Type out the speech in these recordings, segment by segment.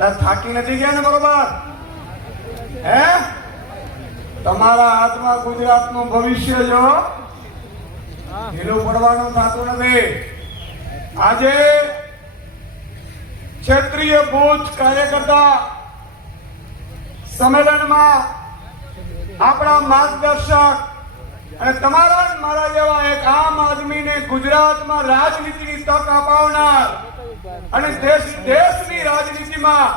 થાકી નથી ગયા ને? બરોબર હે? તમારા હાથમાં ગુજરાતનું ભવિષ્ય જો ઢીલું પડવાનું થતું નથી. આજે ક્ષેત્રીય બુથ કાર્યકર્તા સંમેલનમાં આપણા માર્ગદર્શક અને તમારા મારા જેવા એક આમ આદમીને ગુજરાતમાં રાજનીતિની તક અપાવનાર અને દેશની રાજનીતિમાં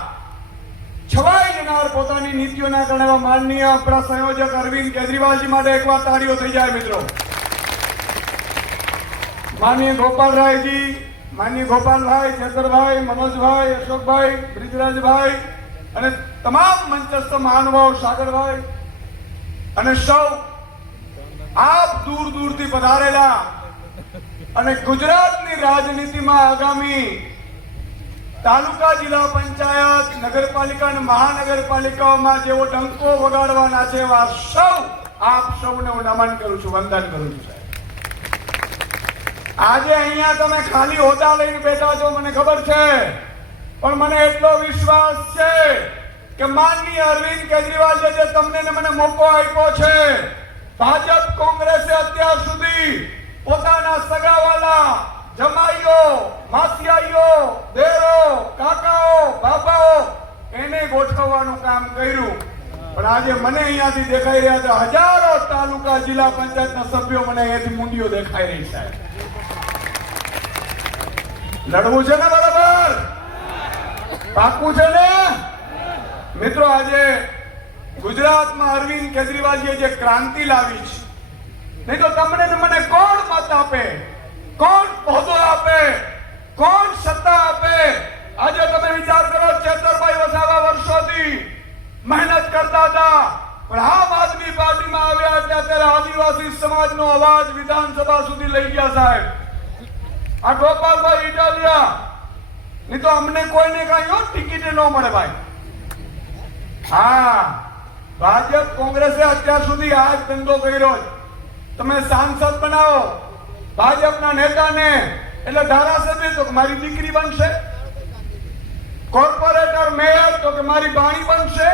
છવાઈ જનાર પોતાની નીતિઓના કારણે માનનીય આપણા સંયોજક અરવિંદ કેજરીવાલજી માટે એકવાર તાળીઓ થઈ જાય મિત્રો. માનનીય ગોપાલરાયજી, માનનીય ગોપાલભાઈ, ચેતરભાઈ, મનોજભાઈ, અશોકભાઈ, બ્રિજરાજભાઈ અને તમામ મંચસ્થ મહાનુભાવ, સાગરભાઈ અને સૌ આપ દૂર દૂરથી પધારેલા અને ગુજરાતની રાજનીતિમાં આગામી તાલુકા, જિલ્લા પંચાયત, નગરપાલિકા અને મહાનગરપાલિકાઓમાં જેવો ડંકો વગાડવાના છે એવા સૌ આપ સૌને હું નમન કરું છું, વંદન કરું છું. આજે અહીંયા તમે ખાલી હોદ્દા લઈને બેઠા છો મને ખબર છે, પણ મને એટલો વિશ્વાસ છે કે માનનીય અરવિંદ કેજરીવાલ જે તમને ને મને મોકો આપ્યો છે, ભાજપ કોંગ્રેસે અત્યાર સુધી પોતાના સગાવાલા, જમાઈઓ, માસિયાઈઓ, દેરો, કાકાઓ, બાબાઓ એને ગોઠવવાનું કામ કર્યું. પણ આજે મને અહીંયાથી દેખાઈ રહ્યા છે હજારો તાલુકા, જિલ્લા પંચાયતના સભ્યો મને અહીંયાથી મુંડીઓ દેખાઈ રહી છે. લડવું છે ને? બરાબર પાકું છે ને મિત્રો? આજે ગુજરાતમાં અરવિંદ કેજરીવાલજીએ જે ક્રાંતિ લાવી છે, નહીં તો તમને ને મને કોણ મત આપે, કોણ હોદ્દો આપે, કોણ સત્તા આપે? આજે તમે વિચાર કરો, ચેતરભાઈ વસાવા વર્ષોથી મહેનત કરતા હતા, પણ આમ આદમી પાર્ટીમાં આવ્યા એટલે અત્યારે આદિવાસી સમાજનો અવાજ વિધાનસભા સુધી લઈ ગયા સાહેબ. આ ગોપાલભાઈ ઇટાલિયા નહીં તો અમને કોઈને કઈ ટિકિટ ન મળે ભાઈ. હા, ભાજપ કોંગ્રેસે અત્યાર સુધી આ જ ધંધો કર્યો. તમે સાંસદ બનાવો ભાજપના નેતાને એટલે ધારાસભ્ય તો મારી દીકરી બનશે, કોર્પોરેટર, મેયર તો કે મારી બાણી બનશે.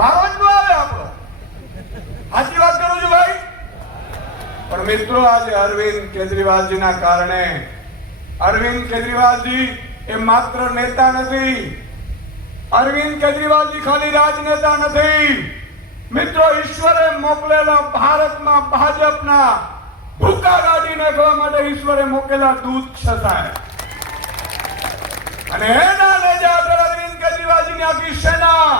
વારો જ ન આવે આપણો. સાચી વાત કરું છું ભાઈ. પણ મિત્રો આજે અરવિંદ કેજરીવાલજીના કારણે, અરવિંદ કેજરીવાલજી એ માત્ર નેતા નથી, અરવિંદ કેજરીવાલજી ખાલી રાજનેતા નથી મિત્રો, ઈશ્વરે મોકલેલા ભારતમાં ભાજપના ભૂકા કાઢી નાખવા માટે ઈશ્વરે મોકલેલા દૂત છે સાહેબ. અને એના નેજા અરવિંદ કેજરીવાલજીની આખી સેના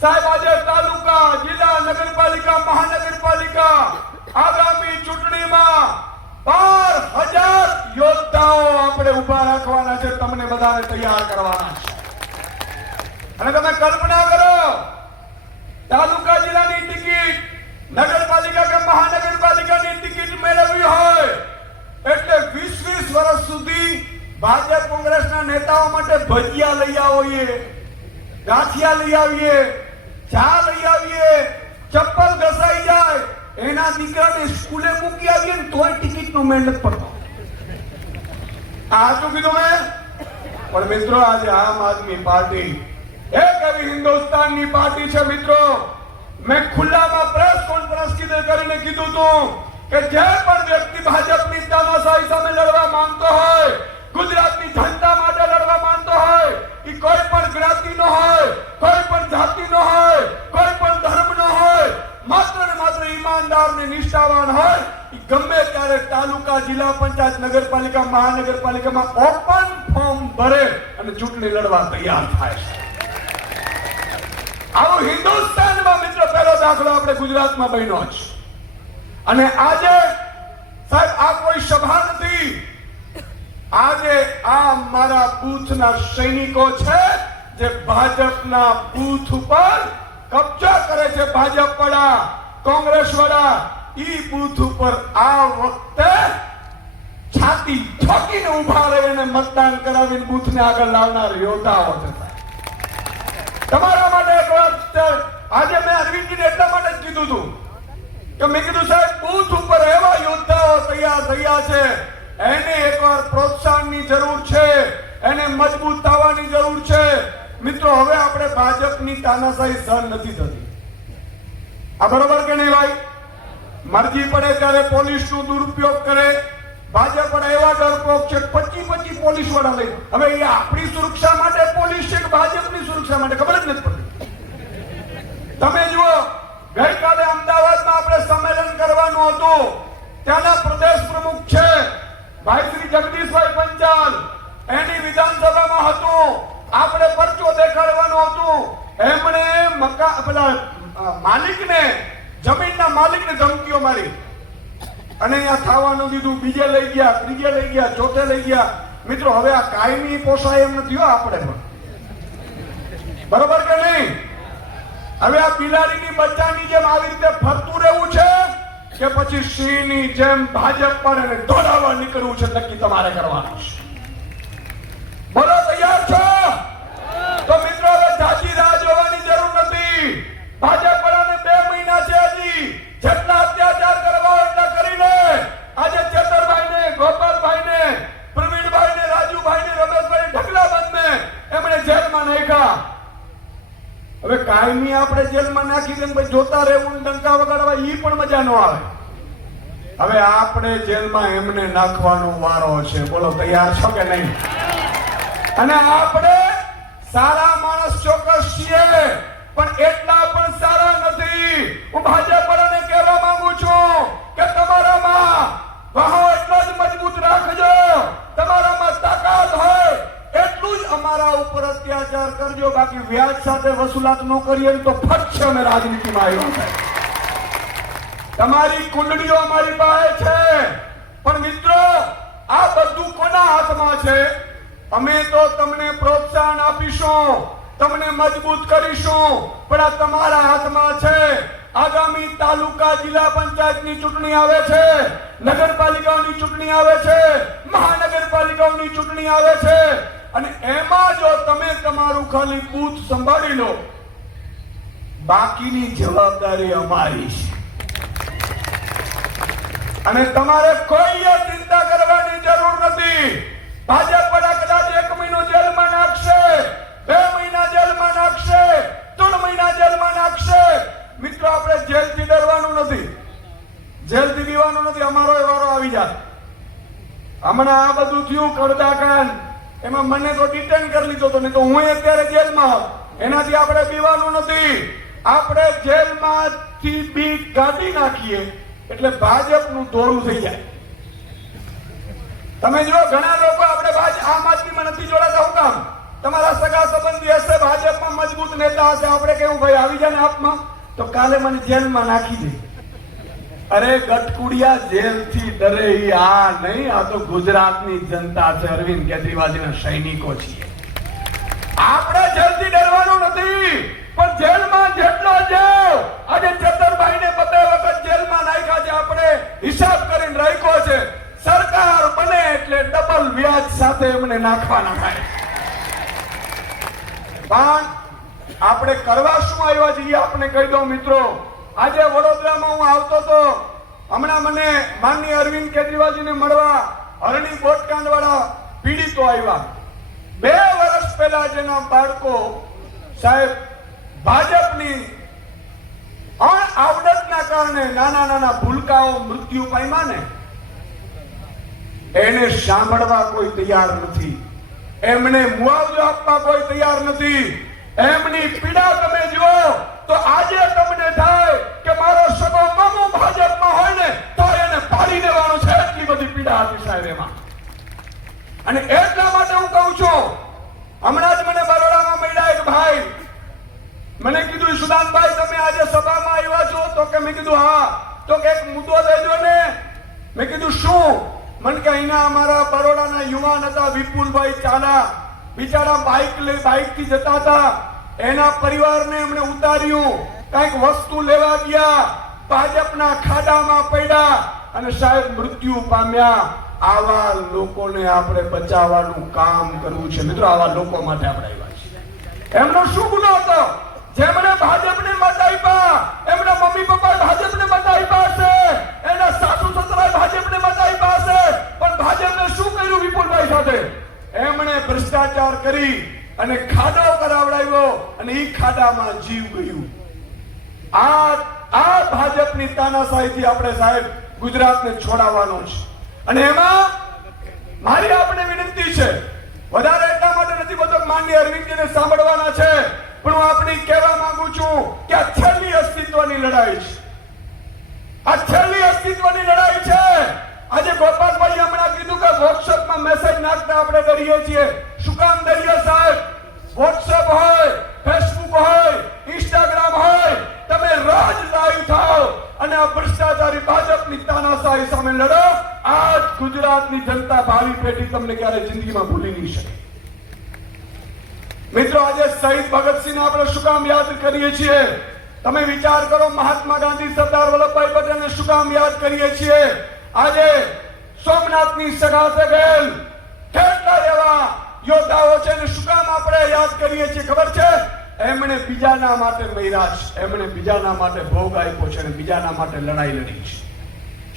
સાહેબ આજે તાલુકા, જિલ્લા, નગરપાલિકા, મહાનગરપાલિકા આગામી ચૂંટણીમાં 12,000 યોદ્ધાઓ આપણે ઉભા રાખવાના છે, તમને બધાને તૈયાર કરવાના છે. અને તમે કલ્પના કરો, તાલુકા, જિલ્લાની ટિકિટ, નગરપાલિકા કે મહાનગરપાલિકાની ટિકિટ મેળવવી હોય એટલે 20-20 વર્ષ સુધી ભાજપ કોંગ્રેસના નેતાઓ માટે ભજીયા લઈ આવીએ, ગાંઠિયા લઈ આવીએ, ચા લઈ આવીએ, ચપ્પલ ઘસાઈ જાય, એના દીકરાને સ્કૂલે મૂકી આવીએ ને તોય ટિકિટનો મેળ નથી પડતો. આ શું કીધું મેં? પણ મિત્રો આજે આમ આદમી પાર્ટી એક એવી હિન્દુસ્તાનની પાર્ટી છે મિત્રો. મેં ખુલ્લામાં પ્રેસ કોન્ફરન્સ કરીને કીધું હતું કે જે પણ વ્યક્તિ ભાજપની તાનાશાહી સામે લડવા માંગતો હોય, ગુજરાતની જનતા માટે લડવા માંગતો હોય, એ કોઈ પણ જ્ઞાતિનો હોય, કોઈ પણ જાતિનો હોય, કોઈ પણ ધર્મનો હોય, માત્ર ને માત્ર ઈમાનદાર ને નિષ્ઠાવાન હોય, એ ગમે ત્યારે તાલુકા, જિલ્લા પંચાયત, નગરપાલિકા, મહાનગરપાલિકામાં ઓપન ફોર્મ ભરે અને ચૂંટણી લડવા તૈયાર થાય છે. આવું હિન્દુસ્તાનમાં મિત્રો પહેલો દાખલો આપણે ગુજરાતમાં બન્યો છે. અને આજે સાહેબ આ કોઈ સભા નથી, આજે આ મારા બૂથના સૈનિકો છે જે ભાજપના બૂથ ઉપર કબજો કરે છે. ભાજપ વાળા, કોંગ્રેસ વાળા ઈ બૂથ ઉપર આ વખતે છાતી ઠોકીને ઉભા રહીને મતદાન કરાવીને બૂથને આગળ લાવનાર યોદ્ધાઓ છે. તમારા માટે એક વાત આજે મેં અરવિંદજીને એટલા માટે જ કીધું હતું કે મેં કીધું સાહેબ બૂથ ઉપર એવા યોદ્ધાઓ તૈયાર થયા છે, એને એકવાર પ્રોત્સાહનની જરૂર છે, એને મજબૂત થવાની જરૂર છે. મિત્રો હવે આપણે ભાજપની તાનાશાહી સહન નથી થતી. આ બરોબર કે નહીં ભાઈ? મરજી પડે ત્યારે પોલીસનો દુરુપયોગ કરે. ભાજપ પણ એવા ડરપોક છે, 25 પોલીસ વાળા લઈ. હવે એ આપણી સુરક્ષા માટે પોલીસ છે કે ભાજપની સુરક્ષા માટે ખબર જ નથી પડતી. તમે જુઓ, ગઈકાલે અમદાવાદમાં આપણે સંમેલન કરવાનું હતું. ત્યાંના પ્રદેશ પ્રમુખ છે ભાઈ શ્રી જગદીશભાઈ પંચાલ, એની વિધાનસભામાં હતું. આપણે પરચો દેખાડવાનો હતું. એમણે પેલા માલિકને, જમીનના માલિકને ધમકીઓ મારી અને અહીંયા ખાવાનું દીધું. બીજે લઈ ગયા, ત્રીજે લઈ ગયા, ચોથે લઈ ગયા. મિત્રો હવે આ કાયમી પોસાય એમ નથી આપણે પણ. બરોબર કે નહીં? હવે આ બિલાડીની બચ્ચાની જેમ આવી રીતે ફરતું રહેવું છે કે પછી સિંહની જેમ ભાજપ પર એને દોડાવવા નીકળવું છે? નક્કી તમારે કરવાનું છે. બોલો, તૈયાર છો? તો મિત્રો હવે જાજી રાહ જોવાની જરૂર નથી. ભાજપ વાળાને 2 મહિના છે હજી. જેટલા અત્યાચાર કરવા એટલા કરી લે. આજે ચેતરભાઈને, ગોપાલભાઈને, પ્રવીણભાઈને, રાજુભાઈને, રમેશભાઈ ઢગલાબંધને એમણે જેલમાં નાખ્યા. હવે કાયમી આપણે જેલમાં નાખી દે ભાઈ જોતા રહેવું, ડંકા વગાડવા, ઈ પણ મજા ન આવે. હવે આપણે જેલમાં એમને નાખવાનો વારો છે. બોલો, તૈયાર છો કે નહીં? અને આપણે સારા માણસ ચોક્કસ છીએ, પણ એટલા પણ સારા નથી. હું ભાજપ વાળાને કહેવા માંગુ છું કે તમારામાં વાહો એટલો જ મજબૂત રાખજો. તમારામાં તાકાત હોય એટલું જ અમારા ઉપર અત્યાચાર કરજો. બાકી વ્યાજ સાથે વસૂલાત ન કરીએ તો ફટ છે અમે રાજનીતિમાં આવ્યા છે. તમારી કુંડળીઓ અમારી પાસે છે, પણ મિત્રો આ બધું કોના હાથમાં છે? અમે તો તમને પ્રોત્સાહન આપીશું, તમને મજબૂત કરીશું, પણ આ તમારા હાથમાં છે. આગામી તાલુકા જિલ્લા પંચાયતની ચૂંટણી આવે છે, નગરપાલિકાઓની ચૂંટણી આવે છે, મહાનગરપાલિકાઓની ચૂંટણી આવે છે. અને એમાં જો તમે તમારું ખાલી બૂથ સંભાળી લો, બાકીની જવાબદારી અમારી છે. અને તમારે કોઈ ચિંતા કરવાની જરૂર નથી. ભાજપ વાળા કદાચ 1 મહિનો જેલમાં નાખશે, 2 મહિના જેલમાં નાખશે, 3 મહિના જેલમાં નાખશે. મિત્રો આપણે જેલથી ડરવાનું નથી, જેલથી બીવાનું નથી. અમારો વારો આવી જાય. હમણાં આ બધું થયું કડદાકાંડ, એમાં મને તો ડિટેન કરી લીધો હતો, નહીં તો હું અત્યારે જેલમાં હોત. એનાથી આપણે બીવાનું નથી. આપણે જેલમાંથી બી કાઢી નાખીએ એટલે ભાજપનું દોરું થઈ જાય. તમે જો ઘણા લોકો આપણે આમ આદમીમાં નથી જોડાતા. હું કામ? તમારા સગા સંબંધી હશે, ભાજપમાં મજબૂત નેતા હશે. આપણે કેવું ભાઈ આવી જાય ને આપમાં, તો કાલે મને જેલમાં નાખી દે. અરે ગટકુડિયા, જેલથી ડરે ઈ આ નહીં. આ તો ગુજરાતની જનતા છે, અરવિંદ કેજરીવાલના સૈનિકો છીએ. આપણે જેલથી ડરવાનું નથી, પણ જેલમાં જેટલો જાવ. આજે ચેતરભાઈને 2 વખત જેલમાં નાખ્યા છે. આપણે હિસાબ કરીને રાખ્યો છે. સરકાર બને એટલે ડબલ વ્યાજ સાથે એમને નાખવાના થાય. પણ આપણે કરવા શું આવ્યા છીએ આપણે કહી દઉં મિત્રો. આજે વડોદરામાં હું આવતો તો, હમણાં મને માનનીય અરવિંદ કેજરીવાલજીને મળવા હરણી બોટકાંડ વાળા પીડિતો આવ્યા. 2 વર્ષ પહેલા જેના બાળકો સાહેબ ભાજપની અણઆવડતના કારણે નાના ભૂલકાઓ મૃત્યુ પામ્યા ને, એને સાંભળવા કોઈ તૈયાર નથી. એમને મુઆવજો આપવા કોઈ તૈયાર નથી. એમની પીડા તમે જુઓ તો આજે તમને થાય કે મારો સગો મામો ભાજપમાં હોય ને તો એને પાડી દેવાનો છે. એટલી બધી પીડા હતી સાહેબ એમાં. અને એટલા માટે હું કહું છું, હમણાં જ મને બરોડામાં મળ્યા એક ભાઈ, મને કીધું સુદાનભાઈ તમે આજે સભામાં આવ્યા છો? તો કે મેં કીધું હા. તો કે એક મુદ્દો લેજો ને. મેં કીધું શું? મને કે અહીંના અમારા બરોડાના યુવાન હતા વિપુલભાઈ ચાલા, બિચારા બાઇક થી જતા હતા. એના પરિવારને એમણે ઉતાર્યું, કઈક વસ્તુ લેવા ગયા, ભાજપના ખાડામાં પડ્યા અને સાહેબ મૃત્યુ પામ્યા. આવા લોકોને આપણે બચાવવાનું કામ કરવું છે મિત્રો. આવા લોકો માટે આપણે આવ્યા છીએ. એમનો શું ગુનો હતો? જેમણે ભાજપને મત આપ્યા, એમના મમ્મી પપ્પા ભાજપને મત આપ્યા છે, એના સાસુ સસરા ભાજપને મત આપ્યા છે. પણ ભાજપે શું કર્યું વિપુલભાઈ સાથે? એમણે ભ્રષ્ટાચાર કરી અને ખાડો કરાવડાવ્યો અને એ ખાડામાં જીવ ગયું. આ ભાજપની તાનાશાહીથી આપણે સાહેબ ગુજરાતને છોડાવવાનો છે. અને એમાં મારી આપણે વિનંતી છે, વધારે એટલા માટે નથી બોલતો માનનીય અરવિંદજીને સાંભળવાના છે, પણ હું આપણી કહેવા માંગુ છું કે આ છેલ્લી અસ્તિત્વની લડાઈ છે. આ છેલ્લી અસ્તિત્વની લડાઈ છે. આજે ગોપાલભાઈ હમણાં કીધું કે વોટ્સએપમાં મેસેજ નાખતા આપણે ડરીએ છીએ. શું કામ ડરીએ સાહેબ? વોટ્સએપ હોય, ફેસબુક હોય, ઇન્સ્ટાગ્રામ હોય, તમે રોજ લાઈવ થાઓ અને આ ભ્રષ્ટાચારી ભાજપની તાનાશાહી સામે લડો. આજ ગુજરાતની જનતા ભાવિ પેઢી તમને ક્યારે જિંદગીમાં ભૂલી નહીં શકે. મિત્રો, આજે શહીદ ભગતસિંહને આપણે શું કામ યાદ કરીએ છીએ? તમે વિચાર કરો, મહાત્મા ગાંધી, સરદાર વલ્લભભાઈ પટેલને શું કામ યાદ કરીએ છીએ? આજે સોમનાથની સગાથે ગયેલ કેટલા એવા યોદ્ધાઓ છે ને શું કામ આપણે યાદ કરીએ છીએ ખબર છે? એમણે બીજાના માટે મર્યા છે, એમણે બીજાના માટે ભોગ આપ્યો છે અને બીજાના માટે લડાઈ લડી છે.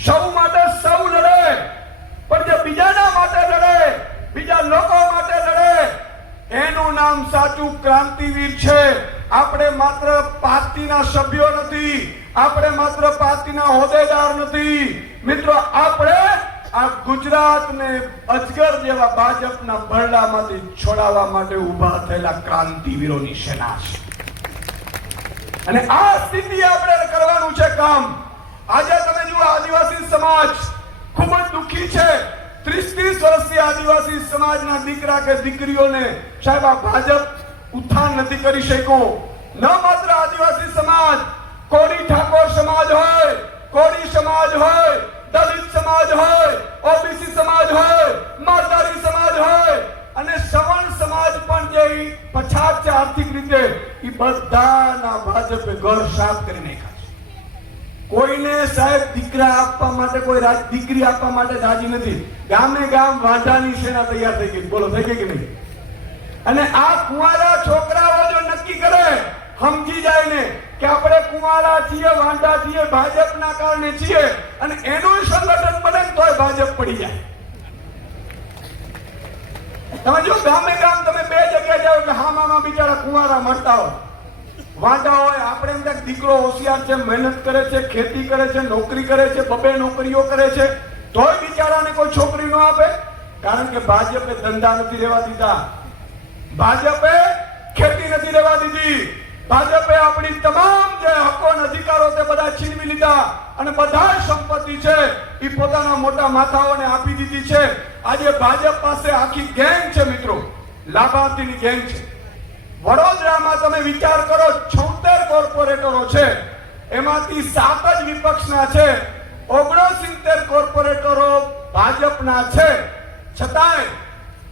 સૌ માટે સૌ લડે, પણ જે બીજાના માટે લડે, બીજા લોકો માટે લડે, એનું નામ સાચું ક્રાંતિવીર છે. આપણે માત્ર પાર્ટીના સભ્યો નથી, આપણે માત્ર પાર્ટીના હોદ્દેદાર નથી. મિત્રો, આપણે આ ગુજરાતને અજગર જેવા ભાજપના ભરડામાંથી છોડાવવા માટે ઉભા થયેલા ક્રાંતિવીરોની સેના છે. અને આ સ્થિતિ આપણે કરવાનું છે કામ. આજે તમે જુઓ, આદિવાસી સમાજ ખૂબ જ દુઃખી છે. 30 વર્ષથી આદિવાસી સમાજના દીકરા કે દીકરીઓને સાહેબ આ ભાજપ ઉત્થાન નથી કરી શક્યો. ન માત્ર આદિવાસી સમાજ, કોળી ઠાકોર સમાજ હોય, કોળી સમાજ હોય, દલિત સમાજ હોય, ઓબીસી સમાજ હોય, મારવાડી સમાજ હોય અને સવર્ણ સમાજ પણ જે પછાત છે આર્થિક રીતે, એ બધાના ભાજપે ઘર સાફ કરી નાખ્યા છે. કોઈને સાહેબ દીકરા આપવા માટે, કોઈ દીકરી આપવા માટે રાજી નથી. ગામે ગામ વાંઢાની સેના તૈયાર થઈ ગઈ. બોલો, થઈ ગઈ કે નહીં? અને આ કુંવારા છોકરાઓ જો નક્કી કરે, સમજી જાય ને કે આપણે કુંવારા છીએ, વાંઢા છીએ, ભાજપના કારણે છીએ, અને એનું સંગઠન બને તોય ભાજપ પડી જાય. તમે જો ગામે ગામ તમે બે જગ્યાએ જાઓ કે હા મામા બિચારા કુંવારા મળતા હોય, વાંઢા હોય, આપણે એમ કે દીકરો હોશિયાર છે, મહેનત કરે છે, ખેતી કરે છે, નોકરી કરે છે, બબે નોકરીઓ કરે છે, તોય બિચારાને કોઈ છોકરી ન આપે. કારણ કે ભાજપે ધંધા નથી રહેવા દીધા, ભાજપે ખેતી નથી રહેવા દીધી, ભાજપે આપણી તમામ જે હકો અને અધિકારો તે બધા છીનવી લીધા અને બધા સંપત્તિ છે એ પોતાના મોટા માથાઓને આપી દીધી છે. આજે ભાજપ પાસે આખી ગેંગ છે મિત્રો, લાભાર્થીની ગેંગ છે. વડોદરામાં તમે વિચાર કરો, 76 કોર્પોરેટરો છે, એમાંથી 7 જ વિપક્ષના છે, 69 કોર્પોરેટરો ભાજપના છે. છતાંય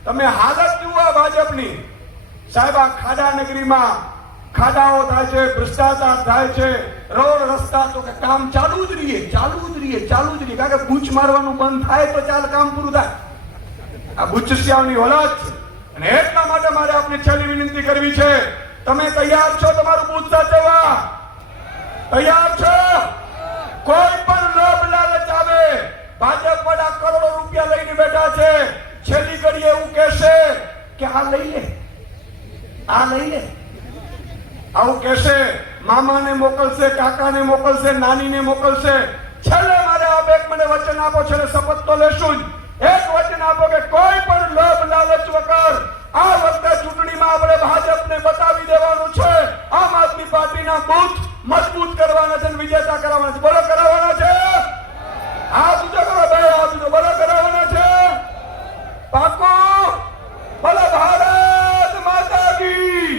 તમે હાલત જુઓ ભાજપની. સાહેબ, આ ખાડા નગરીમાં ખાડાઓ થાય છે, ભ્રષ્ટાચાર થાય છે, રોડ રસ્તા તો કે કામ ચાલુ જ રહીએ, ચાલુ જ રહીએ, ચાલુ જ રહીએ. કારણ કે બૂચ મારવાનું બંધ થાય તો ચાલ કામ પૂરું થાય. આ બુચસિયાઓની ઓલાદ છે. અને એટલા માટે મારે આપને છેલ્લી વિનંતી કરવી છે, તમે તૈયાર છો તમારું બૂથ સાચવવા? તૈયાર છો? કોઈ પણ લોભ લાલચ આવે, ભાજપ વડા કરોડો રૂપિયા લઈને બેઠા છે, છેલ્લી ઘડીએ એવું કહેશે કે આ લઈ લે, આ લઈ લે, આવું કહેશે. મામાને મોકલશે, કાકાને મોકલશે, નાનીને મોકલશે. છેલ્લે મારે આપ એક મને વચન આપો છે, શપથ તો લેશું જ. એક વચન આપો કે કોઈ પણ લોભ લાલચ વગર આ વખતે ચૂંટણીમાં આપણે ભાજપને બતાવી દેવાનું છે. આમ આદમી પાર્ટીના બૂથ મજબૂત કરવાના છે, વિજેતા કરવાના છે. બોલો, કરાવવાના છે? હાથ ઊંચો કરો ભાઈ, હાથ ઊંચો. બોલો, કરાવવાના છે? પાકો? બોલો, ભારત માતા કી.